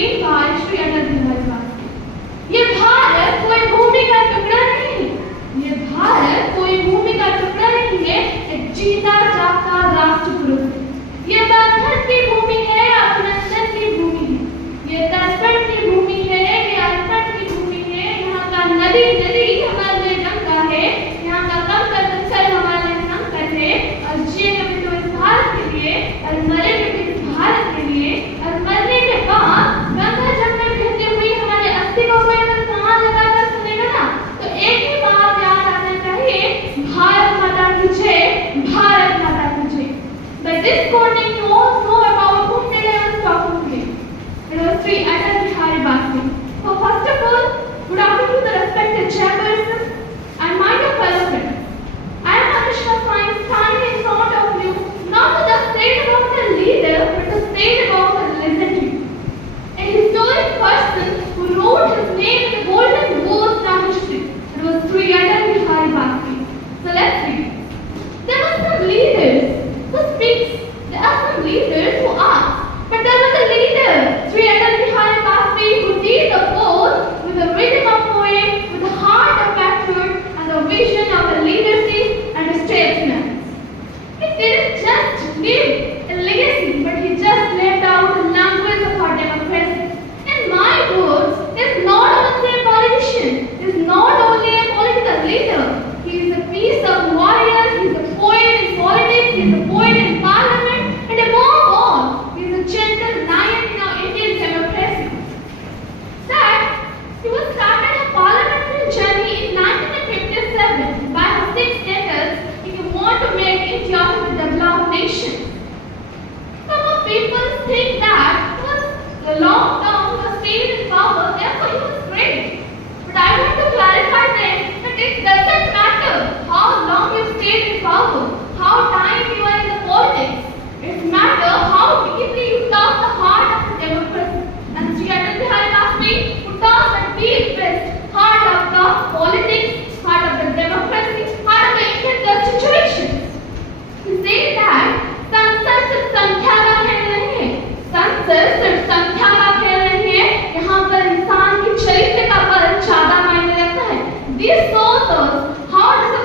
dreamed by Shri Atal Bihari Vajpayee. ये भारत कोई भूमि का टुकड़ा नहीं है, ये भारत कोई भूमि का टुकड़ा नहीं है, एक जीता जागता राष्ट्र पुरुष है। ये बंधन की भूमि है, अभिनंदन की भूमि है, ये तर्पण की भूमि है, ये अर्पण की भूमि है। यहाँ का नदी नदी हमारे लिए गंगा है, यहाँ का कंकर हमारे लिए संकट है। और जिएंगे भी तो इस भारत के लिए और मरेंगे भी इस भारत के लिए। और मरने के बाद गंगा जमुना बहती हुई हमारे अस्थि को कोई अगर कहाँ लगाकर सुनेगा ना तो एक ही बात याद आना चाहिए, भारत माता की जय, भारत माता की जय। But this courting knows no about whom did I was talking to. It was Sri Atal Bihari Vajpayee. So first of all, good afternoon to the respected chairperson and my dear fellow friends. I am Anushka standing in front of you not to just say about a leader, but to say about a legendary, a historic person who wrote his name in the golden words of history. It was Sri Atal Bihari Vajpayee. So let's read. There were some leaders who speaks. There are some leaders who ask. But there was a leader, Sri Atal Bihari Vajpayee, who did the post with the rhythm of poem, with the heart of patriot, and the vision of a leadership and a statesman. He didn't just live a legacy, but he just lived out the language of our democracy. In my words, he is not only a politician, he is not only a political leader, he is a piece of warrior, he is a poet in politics, he is a poet in parliament, and above all, he is a gentle lion in our Indian democracy. That he was started a parliamentary journey in 1957 by his 6 decades if you want to make India a developed nation. Some of people think that he was the long term, he was stayed in power, therefore he was great. But I want to clarify that it doesn't matter how long you stayed in power, how time you are in the politics. It matters how deeply you touch the heart of the democracy. And Sri Atal Bihari Vajpayee who touched the deep best heart of the politics, heart of the democracy, heart of the Indian constitution. He said that संसद सिर्फ संख्या का खेल नहीं है, संसद सिर्फ संख्या का खेल नहीं है, यहाँ पर इंसान की चरित्र का बल ज्यादा मायने रखता है. This shows us how does a